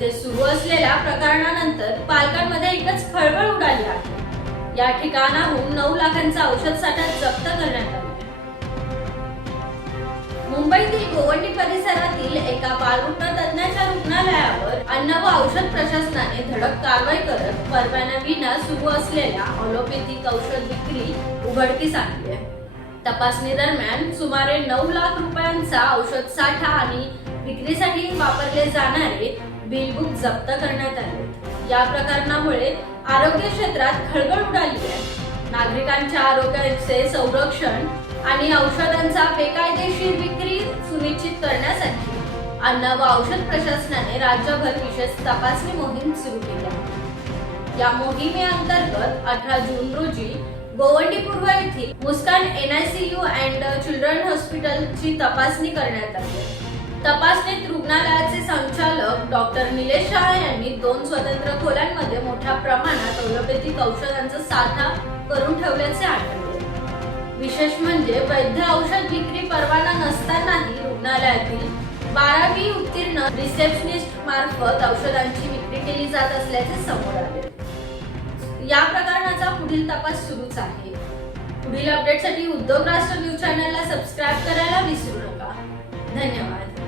येथे सुरू असलेल्या प्रकरणानंतर पालकांमध्ये एकच खळबळ उडाली आहे। या ठिकाणाहून 9 लाखांचा औषध साठा जप्त करण्यात आला। मुंबईतील गोवंडी परिसरातील एका बालरुग्ण तज्ञाच्या रुग्णालयावर अन्न व औषध प्रशासनाने धडक कारवाई करत परवान्याविना सुरू असलेल्या ॲलोपॅथिक औषध विक्री उघडकीस आणली आहे। तपासणी दरम्यान सुमारे 9 लाख रुपयांचा औषध साठा आणि विक्रीसाठी वापरले जाणारे बिलबुक जप्त करण्यात आले। या प्रकरणामुळे आरोग्य क्षेत्रात खळबळ उडाली आहे। नागरिकांच्या आरोग्याचे संरक्षण आणि औषधांचा बेकायदेशीर विक्री सुनिश्चित करण्यासाठी अन्न व औषध प्रशासनाने राज्यभर विशेष तपासणी मोहीम सुरू केली आहे। या मोहिमेअंतर्गत 18 जून रोजी गोवंडी पूर्व येथील मुस्कान NICU अँड चिल्ड्रन हॉस्पिटलची तपासणी करण्यात आली। तपासणीत रुग्णालयाचे संचालक डॉक्टर निलेश शाह यांनी 2 स्वतंत्र खोल्यांमध्ये मोठ्या प्रमाणात ॲलोपॅथिक औषधांचा साठा करून ठेवल्याचे आढळले। विशेष म्हणजे वैध औषध विक्री परवाना नसतानाही रुग्णालयातील 12वी उत्तीर्ण रिसेप्शनिस्ट मार्फत औषधांची विक्री केली जात असल्याचे समोर आले। या प्रकरणाचा पुढील तपास सुरूच आहे। पुढील अपडेटसाठी उद्योग राष्ट्र न्यूज चॅनलला सबस्क्राइब करायला विसरू नका। धन्यवाद।